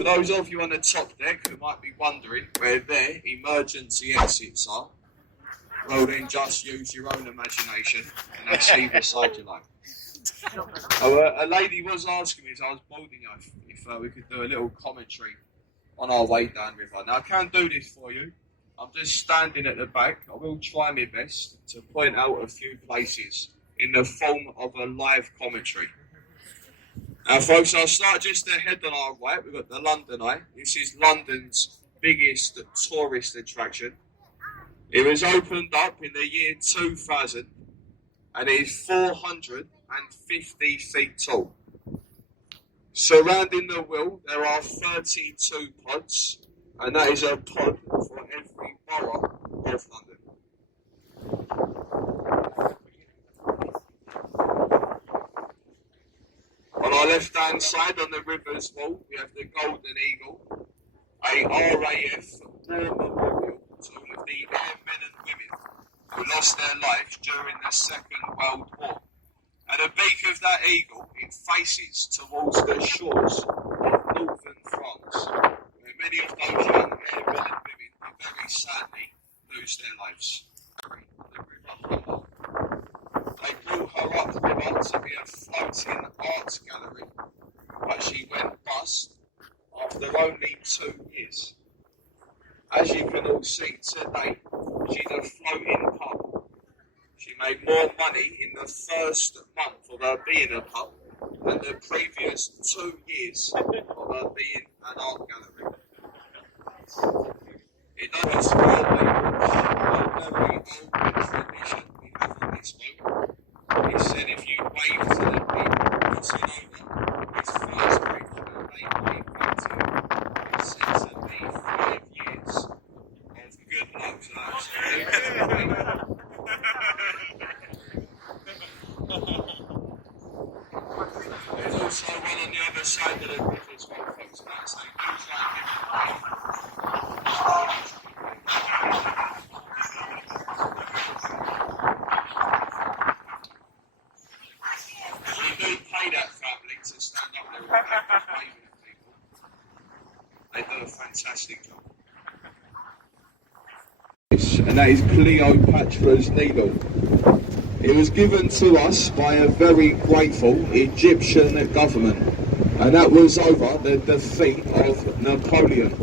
For those of you on the top deck who might be wondering where their emergency exits are, well then just use your own imagination and they'll see beside you like. A lady was asking me as I was boarding if we could do a little commentary on our way down river. Now I can't do this for you. I'm just standing at the back. I will try my best to point out a few places in the form of a live commentary. Now folks, I'll start just ahead on our right. We've got the London Eye. This is London's biggest tourist attraction. It was opened up in the year 2000 and it is 450 feet tall. Surrounding the wheel there are 32 pods, and that is a pod for every borough of London. On our left hand side on the river's wall we have the Golden Eagle, a RAF war memorial to all of the airmen and women who lost their lives during the Second World War. At the beak of that eagle, it faces towards the shores of northern France, where many of those young airmen and women will very sadly lose their lives. The River Humber. They brought her upriver to be a floating art gallery, but she went bust after only 2 years. As you can all see today, she's a floating pub. She made more money in the first month of her being a pub than the previous 2 years of her being an art gallery. It does well a very old tradition we have on this boat. It said if you wave to the people crossing over, this first bridge that they wave back to, it says to be 5 years of good luck. So that's there's also one on the other side of the river as well, folks, so do try and give it away. You do pay that family to stand up there and waving at people. They do a fantastic job. And that is Cleopatra's Needle. It was given to us by a very grateful Egyptian government, and that was over the defeat of Napoleon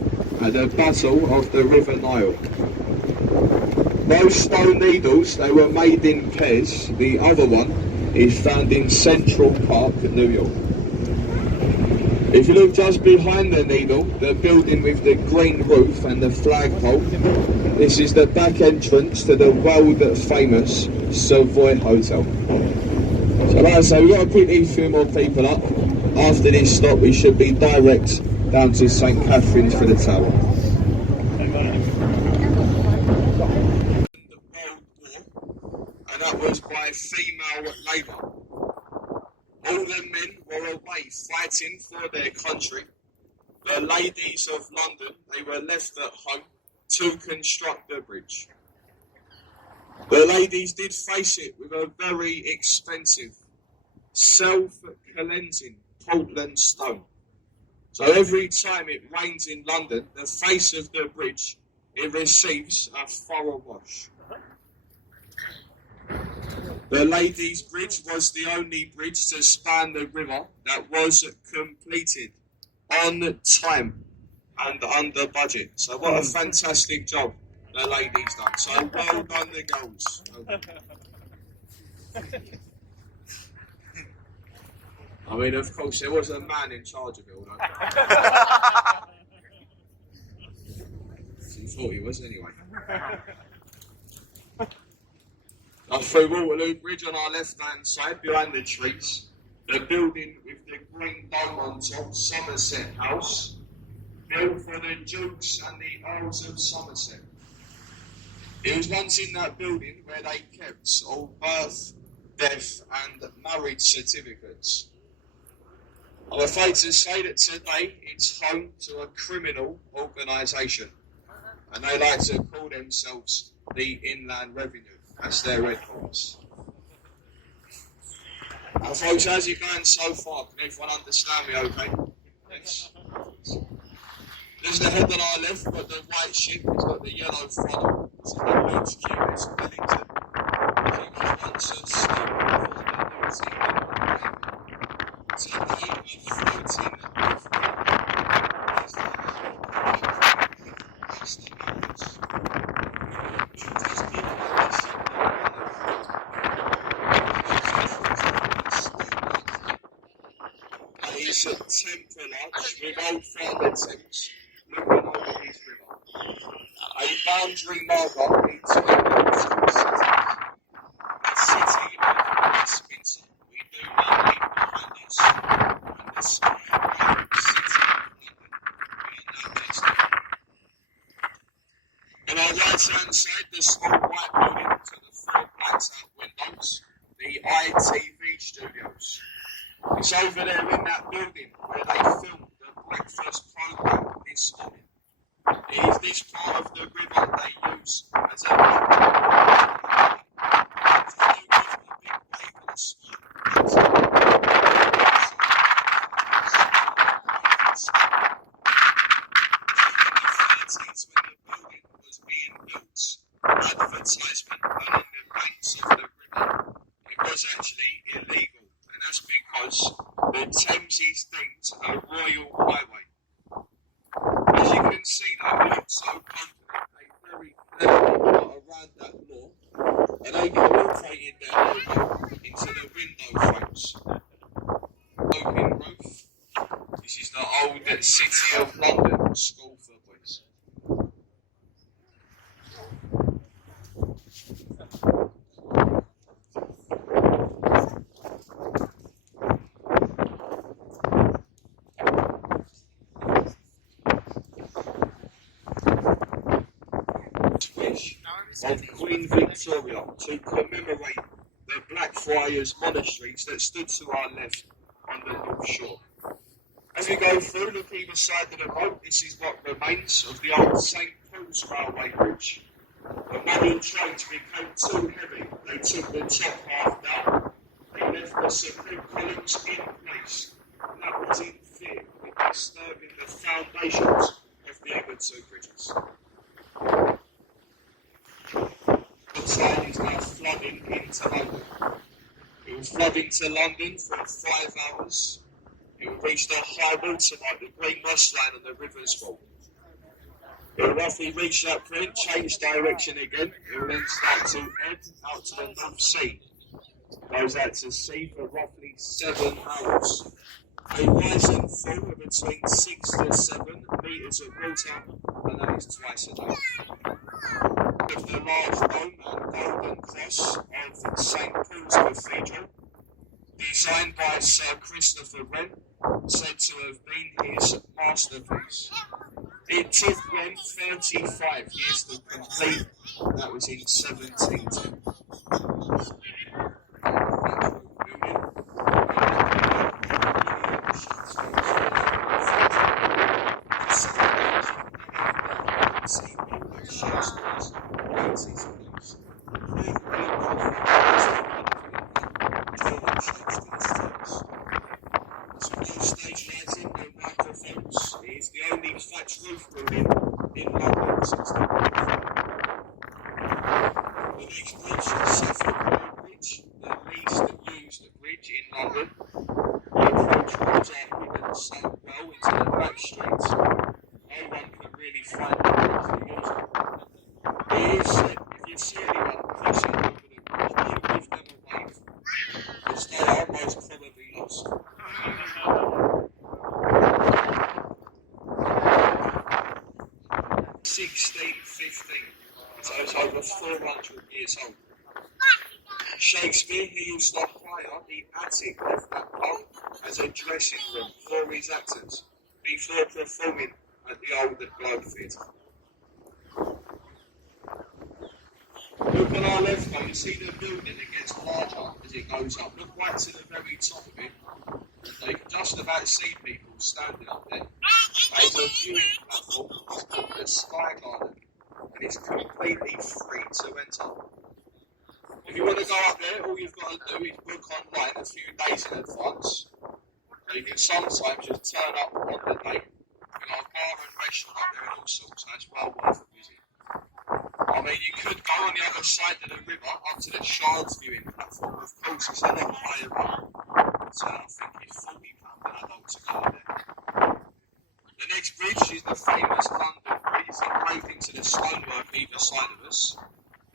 at the Battle of the River Nile. Those stone needles, they were made in pairs. The other one is found in Central Park, New York. If you look just behind the needle, the building with the green roof and the flagpole, this is the back entrance to the world famous Savoy Hotel. So like I say, we've got to quickly few more people up. After this stop we should be direct down to St. Catherine's for the tower. The World War, and that was by female labour. All the men were away fighting for their country. The ladies of London, they were left at home to construct the bridge. The ladies did face it with a very expensive, self-cleansing Portland stone. So every time it rains in London, the face of the bridge, it receives a thorough wash. The Ladies' Bridge was the only bridge to span the river that was completed on time and under budget. So what a fantastic job the ladies done. So well done the girls. I mean, of course, there was a man in charge of it all. He thought he was anyway. Now through Waterloo Bridge on our left-hand side, behind the trees, the building with the green dome on top, Somerset House, built for the Dukes and the Earls of Somerset. It was once in that building where they kept all birth, death and marriage certificates. I'm afraid to say that today it's home to a criminal organisation, and they like to call themselves the Inland Revenue. That's their headquarters. Now folks, how's it going so far? Can everyone understand me okay? Yes. There's the head on our left, we've got the white ship, it's got the yellow funnel. This is the HQS Wellington. It was once a steam before the New Zealand Navy. Today we're floating over it's a temple arch with old father tents looking over his river. A boundary marker between the two cities. The city of WestMinster, we do now leave behind us, and the sky city of London. We are now next to it. On our right-hand side, the small white building to the four blacked-out windows, the ITV studios. It's over there in that building where they filmed the breakfast programme this morning. It is this part of the river they use as a advertisement along the banks of the river. It was actually illegal, and that's because the Thames is deemed a royal highway. As you can see, they look so confident. They very cleverly got around that law, and they incorporated their logo into the window frames. Open roof. This is the old City of London school for boys. Of Queen Victoria to commemorate the Blackfriars monasteries that stood to our left on the North Shore. As we go through, look either side of the boat, this is what remains of the old St Paul's Railway Bridge. The modern trains became too heavy, they took the top half down, they left the support columns in place, and that was in fear of disturbing the foundations of the other two bridges. The tide is now flooding into London. It will flood into London for 5 hours. It will reach the high water mark, the GreenWich line on the river's fault. It will roughly reach that point, change direction again. It will then start to ebb out to the North Sea. Goes out to sea for roughly 7 hours. A rise and fall of between 6 to 7 metres of water, and that is twice a day. Of the large dome and golden cross of St Paul's Cathedral, designed by Sir Christopher Wren, said to have been his masterpiece. It took them 35 years to complete. That was in 1710. It's the only thatched roof building in London since the next bridge is Suffolk Bridge, the least used bridge in London. The approach roads are hidden so well into the back streets, no one can really find the bridge to use it. It is said, if you see anyone crossing over the bridge, don't give them a wave, because they are most probably lost. 1615, so it's over 400 years old. Shakespeare, he used to hire the attic of that pub as a dressing room for his actors before performing at the old Globe Theatre. Look on our left though, you see the building that gets larger as it goes up. Look right to the very top of it. You can just about see people standing up there. There's a viewing platform called the Sky Garden, and it's completely free to enter. If you want to go up there, all you've got to do is book online a few days in advance. You can sometimes just turn up on the day. We've got a bar and restaurant up there and all sorts, so it's well worth a visit. I mean, you could go on the other side of the river up to the Shards viewing platform. Of course, it's a lot higher up, so I think it's £40 an adult to go there. The next bridge is the famous London Bridge. It caved into the stonework either side of us.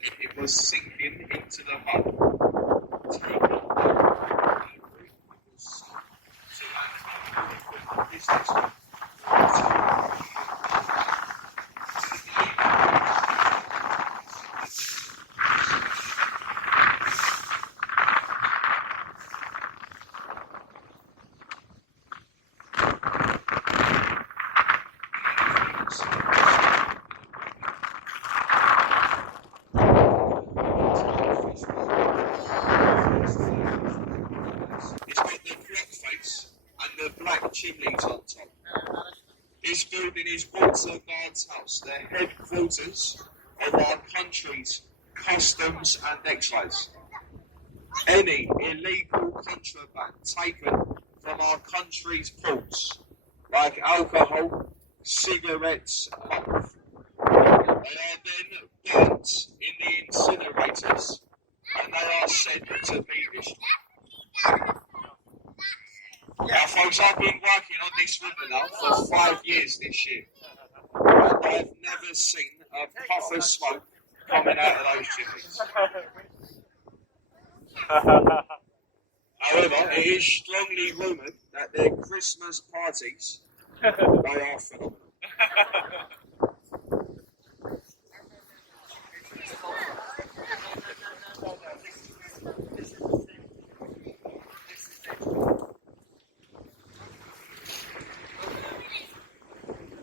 It was sinking into the mud. Chimneys on top. This building is Water Guard's house, the headquarters of our country's customs and excise. Any illegal contraband taken from our country's ports, like alcohol, cigarettes, and both, they are then burnt in the incinerators and they are said to be destroyed. Now, folks, I've been working on this river now for 5 years this year, and I've never seen a puff of smoke coming out of those chimneys. However, it is strongly rumoured that their Christmas parties, they are phenomenal.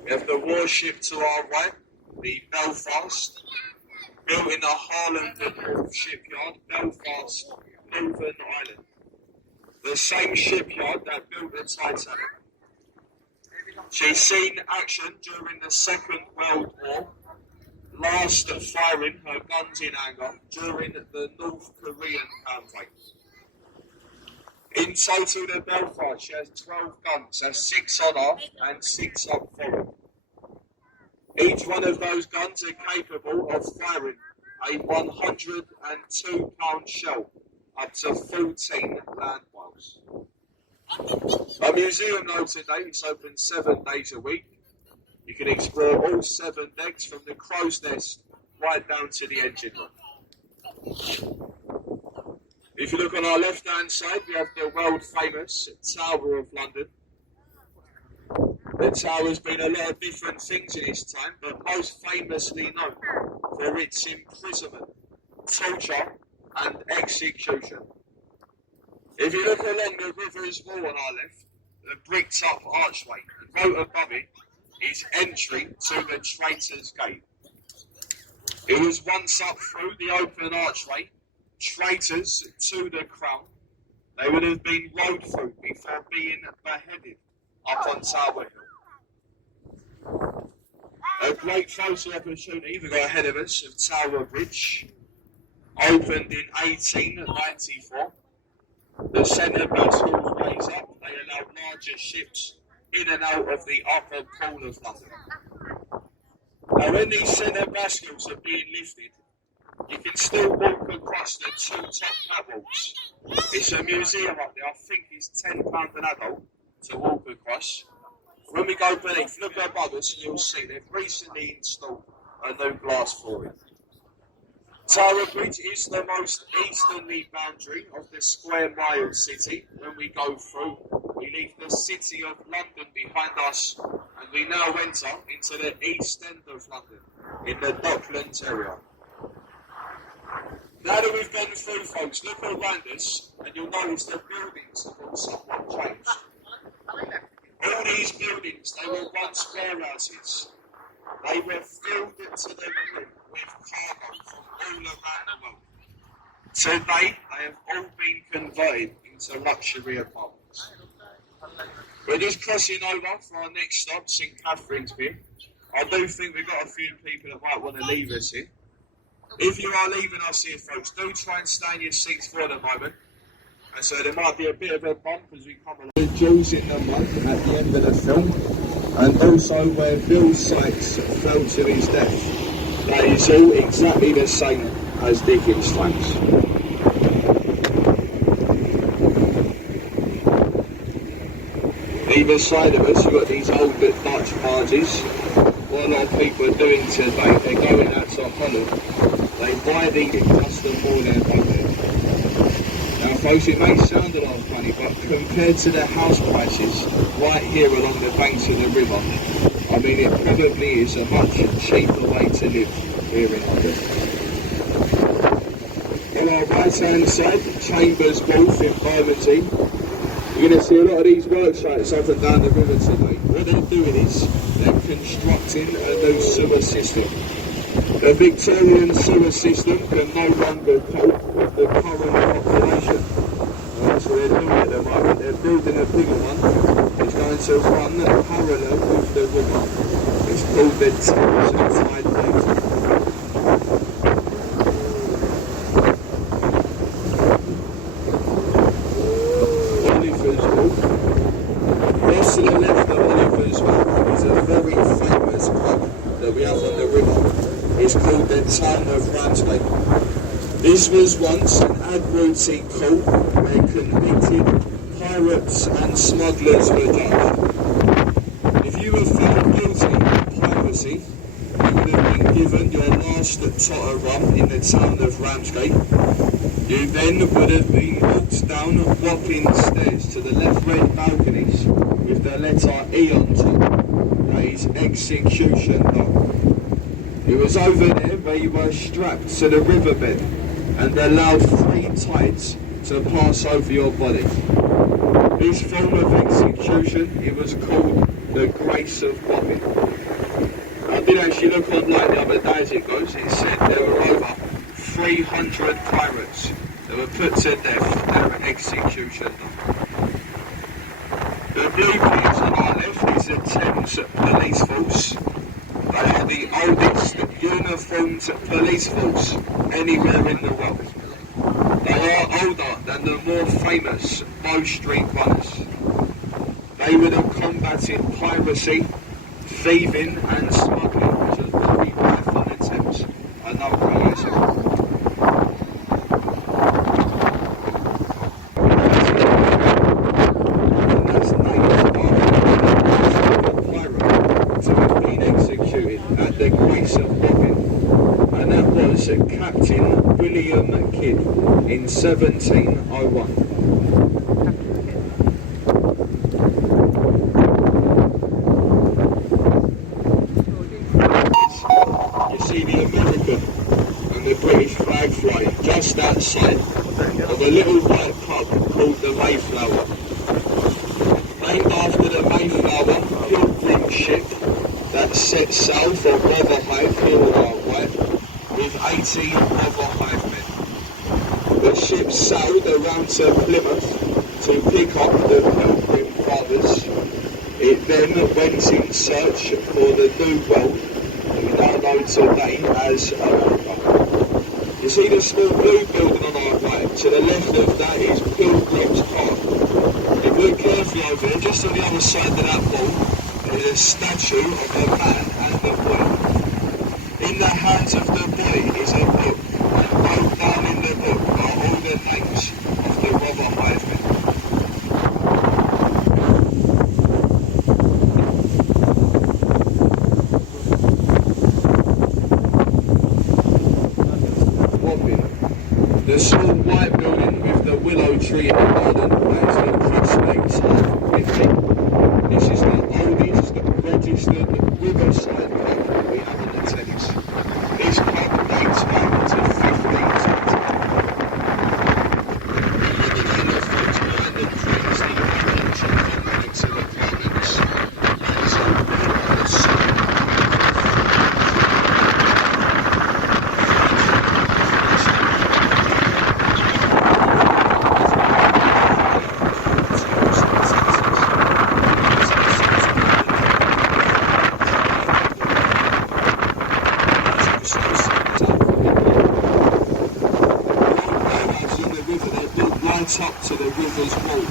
We have the warship to our right, the Belfast, built in the Harlem shipyard, Belfast, Northern Ireland. The same shipyard that built the Titanic. She's seen action during the Second World War, last firing her guns in anger during the North Korean campaign. In total, the Belfast, she has 12 guns, that's 6 on aft and 6 up forward. Each one of those guns are capable of firing a 102-pound shell up to 14 land miles. A museum note today, it's open 7 days a week. You can explore all 7 decks from the crow's nest right down to the engine room. If you look on our left-hand side, we have the world-famous Tower of London. The tower's been a lot of different things in its time, but most famously known for its imprisonment, torture, and execution. If you look along the river's wall on our left, the bricked-up archway, and right above it is entry to the Traitor's Gate. It was once up through the open archway, traitors to the crown, they would have been rode through before being beheaded up on Tower Hill. A great photo opportunity we got ahead of us of Tower Bridge, opened in 1894. The centre bascles raise up, they allow larger ships in and out of the upper pool of London. Now when these centre bascles are being lifted, you can still walk across the 2 top catwalks. It's a museum up there, I think it's £10 an adult to walk across. When we go beneath, look above us and you'll see they've recently installed a new glass flooring. Tower Bridge is the most easterly boundary of the square mile city. When we go through, we leave the city of London behind us and we now enter into the east end of London, in the Docklands area. Now that we've gone through, folks, look around us and you'll notice the buildings have all somewhat changed. All these buildings, they were once warehouses. They were filled to the brim with cargo from all around the world. Today, they have all been converted into luxury apartments. We're just crossing over for our next stop, St Catherine's Pier. I do think we've got a few people that might want to leave us here. If you are leaving us here, folks, do try and stay in your seats for the moment. And so there might be a bit of a bump as we come along. The Jews in the month at the end of the film. and also where Bill Sykes fell to his death. That is all exactly the same as Dickens' times. Either side of us, you've got these old Dutch barges. What a lot of people are doing today, they're going out to Holland. They buy these just to moor their boat there. Now folks, it may sound a lot of money, but compared to the house prices right here along the banks of the river, I mean, it probably is a much cheaper way to live here in London. On our right hand side, Chambers Wharf in Bermondsey. You're going to see a lot of these work sites up and down the river today. What they're doing is they're constructing a new sewer system. The Victorian sewer system can no longer cope with the current population. That's what they're doing at the moment. They're building a bigger one. It's going to run parallel with the river. It's called the Thames Tide Gate. Just to the left of Oliver's Wharf is a very famous pub that we have on the river. It's called the Town of Ramsgate. This was once an Admiralty court where convicted pirates and smugglers were judged. If you were found guilty of piracy, you would have been given your last tot of rum in the town of Ramsgate. You then would have been walked down Wapping stairs to the left red balconies with the letter E on top. That is execution dock. It was over there where you were strapped to the riverbed and allowed free tides to pass over your body. This form of execution, it was called the Grace of Wapping. I did actually look online the other day as it goes. It said there were over 300 pirates that were put to death at execution. The blue police on our left is the Thames Police Force. They are the oldest uniformed police force anywhere in the world. They are older than the more famous Bow Street runners. They would have combated piracy, thieving and smuggling, which was very rife on the Thames a number of years ago. And that's named after the pirate to have been executed at the Grace of Wapping. And that was Captain William Kidd in 1701. See the American and the British flag flying just outside of a little white pub called the Mayflower. Named after the Mayflower pilgrim ship that set sail for Rotherhithe Hill White with 18 Rotherhithe men. The ship sailed around to Plymouth to pick up the Pilgrim Fathers. It then went in search for the New World we now know today as America. You see the small blue building on our right, to the left of that is Pilgrim's Park. If you look carefully over there, just on the other side of that wall, there is a statue of a man and a boy. In the hands of the boy is a book, and wrote down in the book are all the names of the Rotherhithe men. The small white building with the willow tree in the garden, that is the Prospect of Whitby. This is the oldest registered riverside pub we have on the Thames. This pub dates back to 1570. And the folks behind the trees, the orange and the apartments, is the up to the river's wall.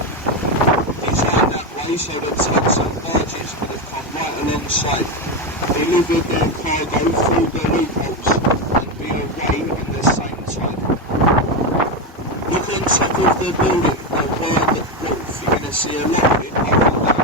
It's like that way so the tugs and barges would have come right alongside, deliver their cargo through the loopholes and be away in the same time. Look on top of the building, the word roof, you're going to see a lot of it up and down.